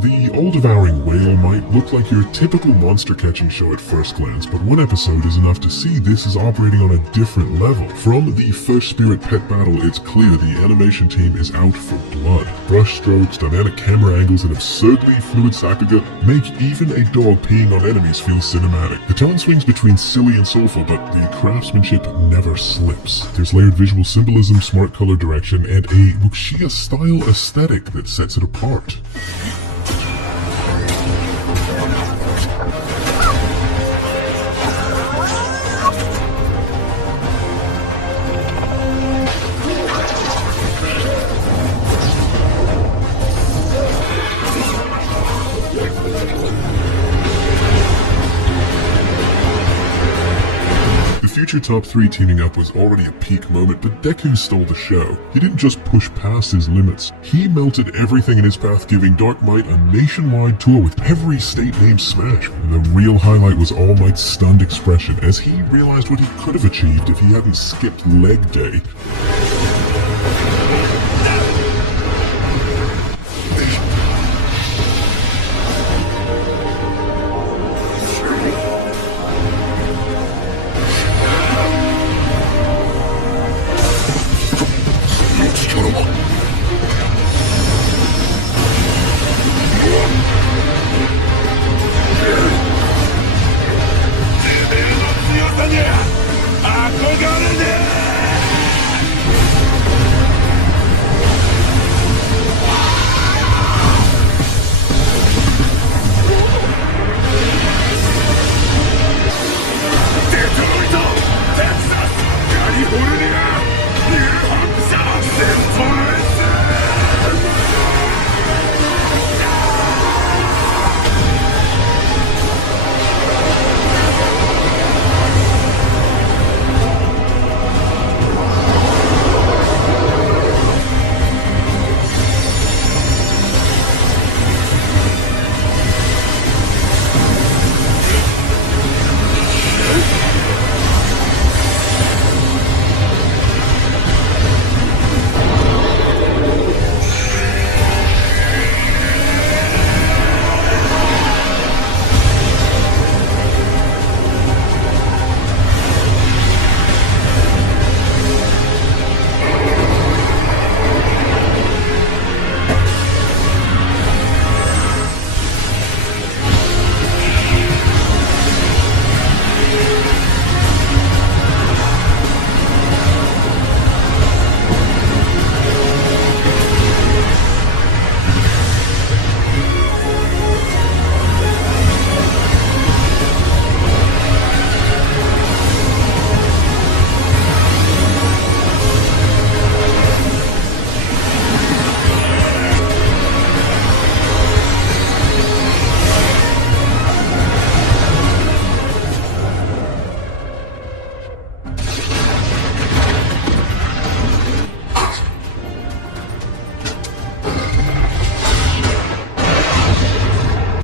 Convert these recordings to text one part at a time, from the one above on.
The all-devouring whale might look like your typical monster-catching show at first glance, but one episode is enough to see this is operating on a different level. From the first spirit pet battle, it's clear the animation team is out for blood. Brush strokes, dynamic camera angles, and absurdly fluid sakuga make even a dog peeing on enemies feel cinematic. The tone swings between silly and soulful, but the craftsmanship never slips. There's layered visual symbolism, smart color direction, and a wuxia-style aesthetic that sets it apart. Future top 3 teaming up was already a peak moment, but Deku stole the show. He didn't just push past his limits, he melted everything in his path, giving Dark Might a nationwide tour with every state named Smash. And the real highlight was All Might's stunned expression as he realized what he could have achieved if he hadn't skipped leg day.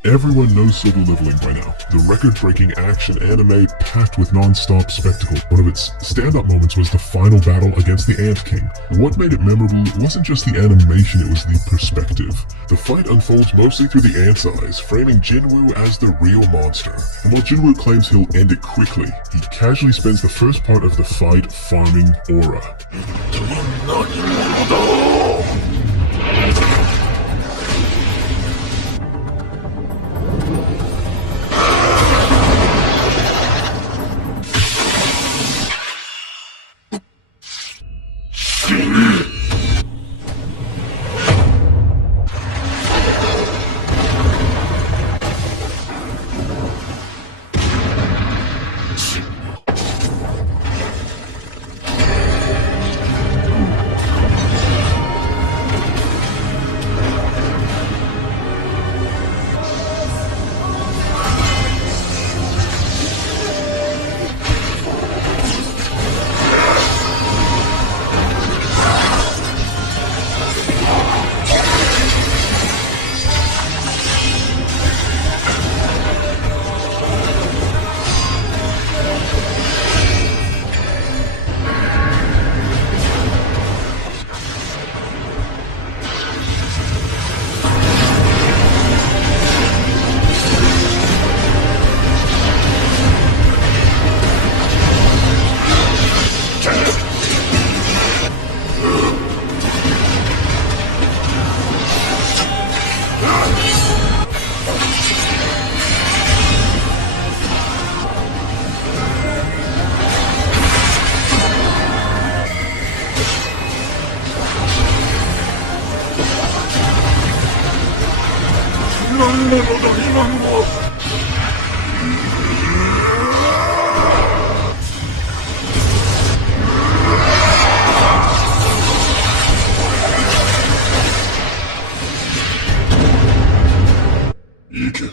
Everyone knows Silver Leveling by now. The record-breaking action anime packed with non-stop spectacle. One of its stand-up moments was the final battle against the Ant King. What made it memorable wasn't just the animation, it was the perspective. The fight unfolds mostly through the ant's eyes, framing Jinwoo as the real monster. And while Jinwoo claims he'll end it quickly, he casually spends the first part of the fight farming aura. いけ。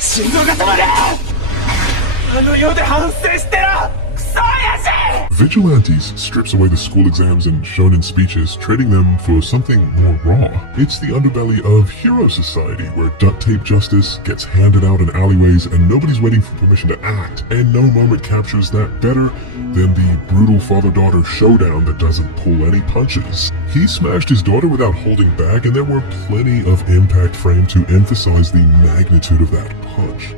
心臓が止まる。あの世で反省してろ、クソ親父。 Vigilantes strips away the school exams and shonen speeches, trading them for something more raw. It's the underbelly of Hero Society, where duct tape justice gets handed out in alleyways and nobody's waiting for permission to act. And no moment captures that better than the brutal father-daughter showdown that doesn't pull any punches. He smashed his daughter without holding back, and there were plenty of impact frame to emphasize the magnitude of that punch.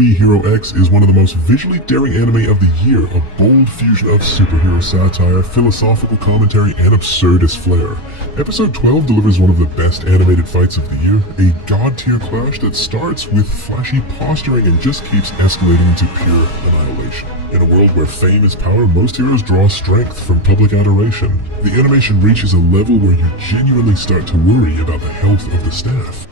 Hero X is one of the most visually daring anime of the year, a bold fusion of superhero satire, philosophical commentary, and absurdist flair. Episode 12 delivers one of the best animated fights of the year, a god-tier clash that starts with flashy posturing and just keeps escalating into pure annihilation. In a world where fame is power, most heroes draw strength from public adoration. The animation reaches a level where you genuinely start to worry about the health of the staff.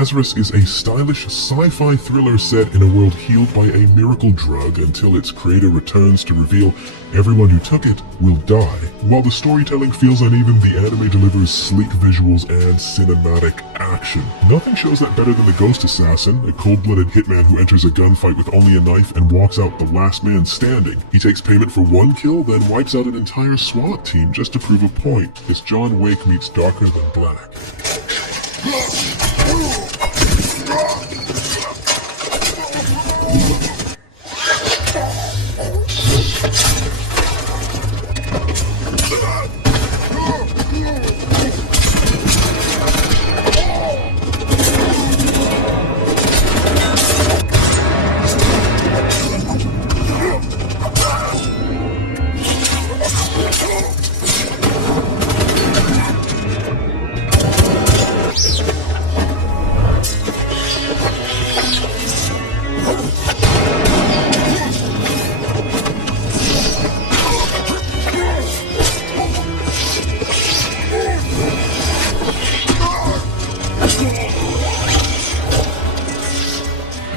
Lazarus is a stylish sci-fi thriller set in a world healed by a miracle drug until its creator returns to reveal everyone who took it will die. While the storytelling feels uneven, the anime delivers sleek visuals and cinematic action. Nothing shows that better than the Ghost Assassin, a cold-blooded hitman who enters a gunfight with only a knife and walks out the last man standing. He takes payment for one kill, then wipes out an entire SWAT team just to prove a point. It's John Wick meets Darker Than Black.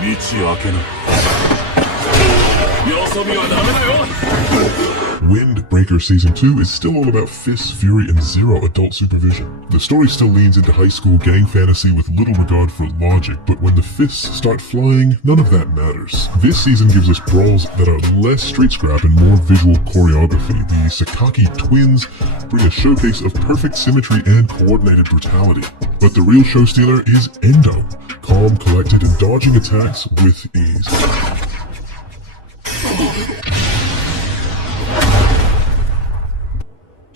道開けな。よそ見はダメだよ。Windbreaker Season 2 is still all about fists, fury, and zero adult supervision. The story still leans into high school gang fantasy with little regard for logic, but when the fists start flying, none of that matters. This season gives us brawls that are less street scrap and more visual choreography. The Sakaki twins bring a showcase of perfect symmetry and coordinated brutality. But the real show stealer is Endo, calm, collected, and dodging attacks with ease.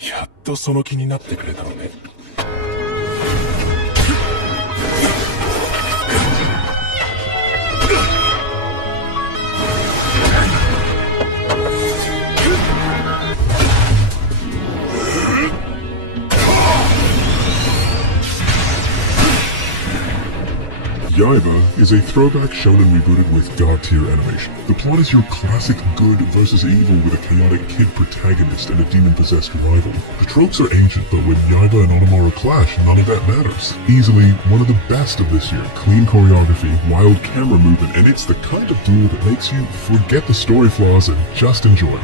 やっとその気になってくれたのね。Yaiba is a throwback shonen rebooted with god-tier animation. The plot is your classic good versus evil with a chaotic kid protagonist and a demon-possessed rival. The tropes are ancient, but when Yaiba and Onomaro clash, none of that matters. Easily one of the best of this year. Clean choreography, wild camera movement, and it's the kind of duel that makes you forget the story flaws and just enjoy.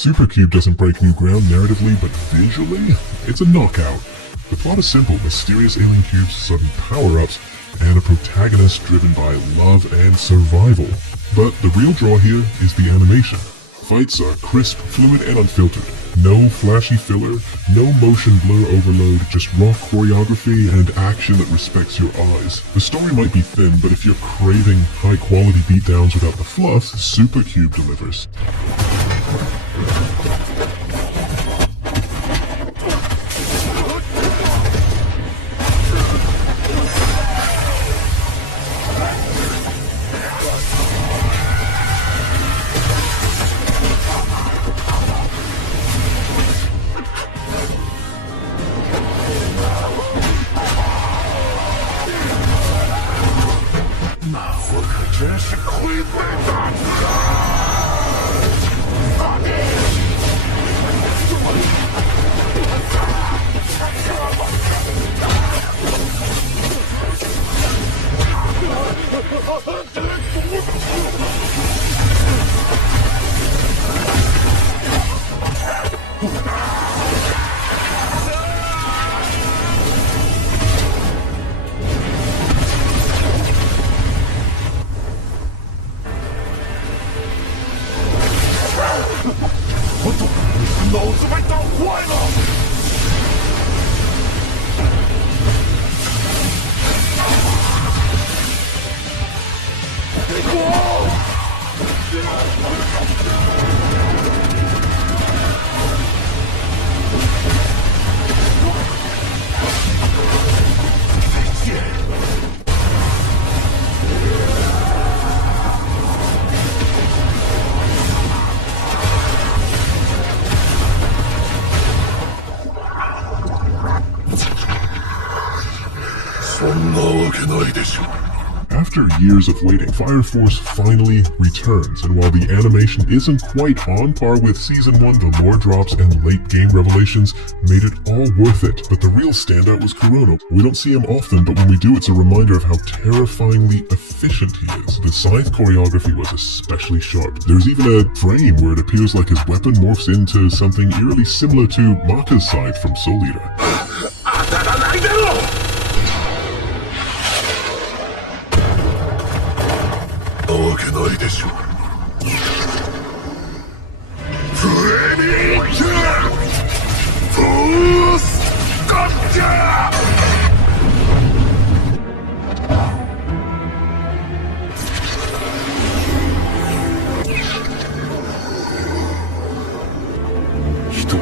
Supercube doesn't break new ground narratively, but visually, it's a knockout. The plot is simple: mysterious alien cubes, sudden power-ups, and a protagonist driven by love and survival. But the real draw here is the animation. Fights are crisp, fluid, and unfiltered. No flashy filler, no motion blur overload, just raw choreography and action that respects your eyes. The story might be thin, but if you're craving high-quality beatdowns without the fluff, Supercube delivers. After After years of waiting, Fire Force finally returns, and while the animation isn't quite on par with Season 1, the lore drops and late-game revelations made it all worth it. But the real standout was Kurono. We don't see him often, but when we do, it's a reminder of how terrifyingly efficient he is. The scythe choreography was especially sharp. There's even a frame where it appears like his weapon morphs into something eerily similar to Maka's scythe from Soul Eater. なわけないでしょ。フレミーキャーフォースゴッチャー一たり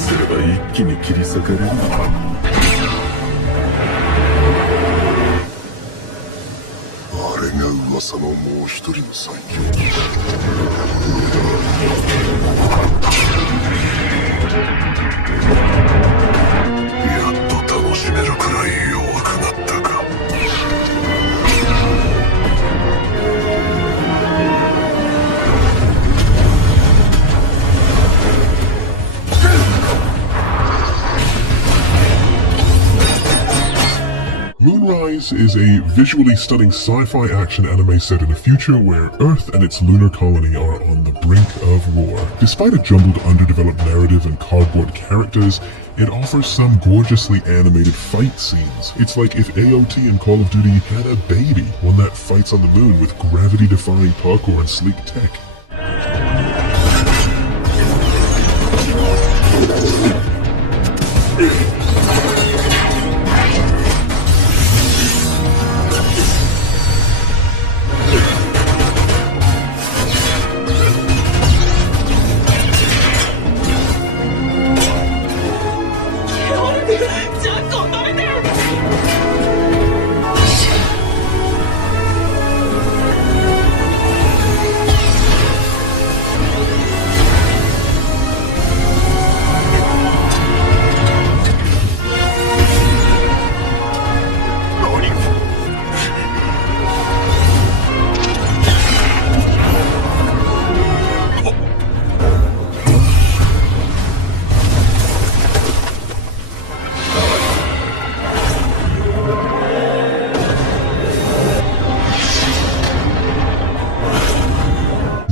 すれば一気に切り裂かれる。あれが噂のもう一人の最強。やっと楽しめるくらい弱くなったか。Moonrise is a visually stunning sci-fi action anime set in a future where Earth and its lunar colony are on the brink of war. Despite a jumbled, underdeveloped narrative and cardboard characters, it offers some gorgeously animated fight scenes. It's like if AOT and Call of Duty had a baby, one that fights on the moon with gravity-defying parkour and sleek tech.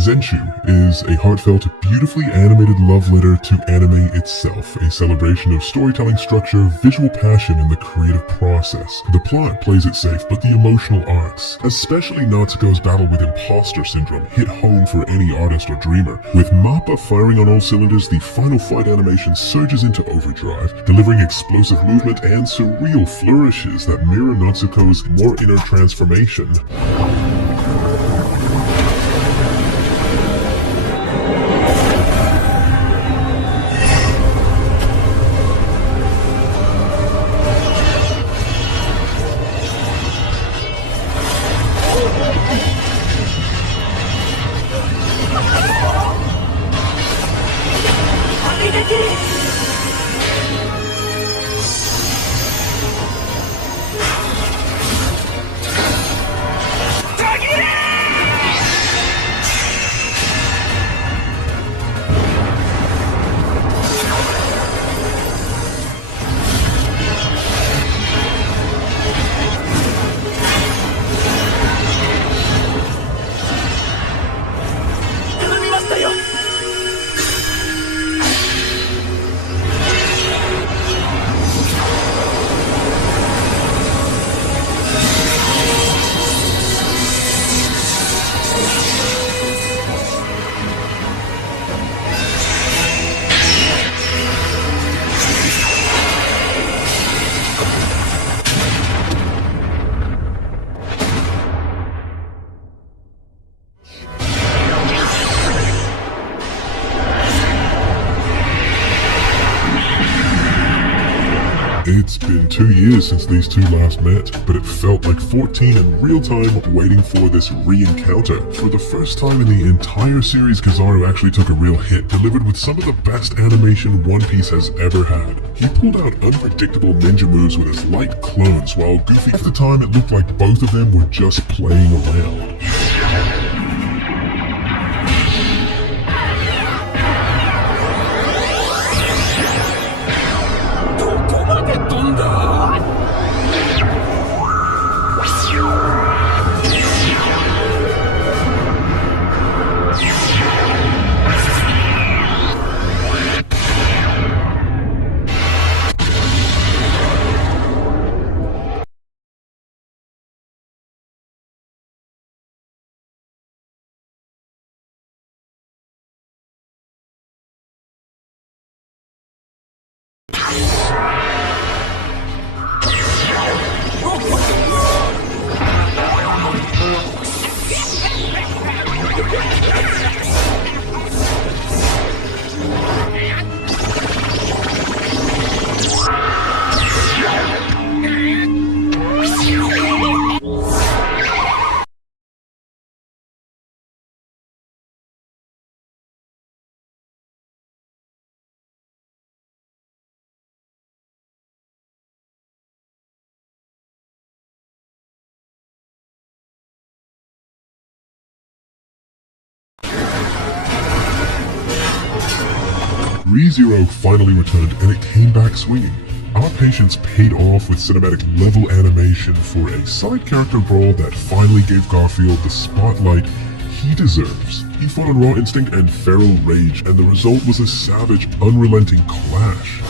Zenshu is a heartfelt, beautifully animated love letter to anime itself, a celebration of storytelling structure, visual passion, and the creative process. The plot plays it safe, but the emotional arcs, especially Natsuko's battle with imposter syndrome, hit home for any artist or dreamer. With Mappa firing on all cylinders, the final fight animation surges into overdrive, delivering explosive movement and surreal flourishes that mirror Natsuko's more inner transformation. been 2 years since these two last met, but it felt like 14 in real time waiting for this re-encounter. For the first time in the entire series, Kizaru actually took a real hit, delivered with some of the best animation One Piece has ever had. He pulled out unpredictable ninja moves with his light clones, while Goofy at the time it looked like both of them were just playing around. ReZero finally returned and it came back swinging. Our patience paid off with cinematic level animation for a side character brawl that finally gave Garfield the spotlight he deserves. He fought on raw instinct and feral rage, and the result was a savage, unrelenting clash.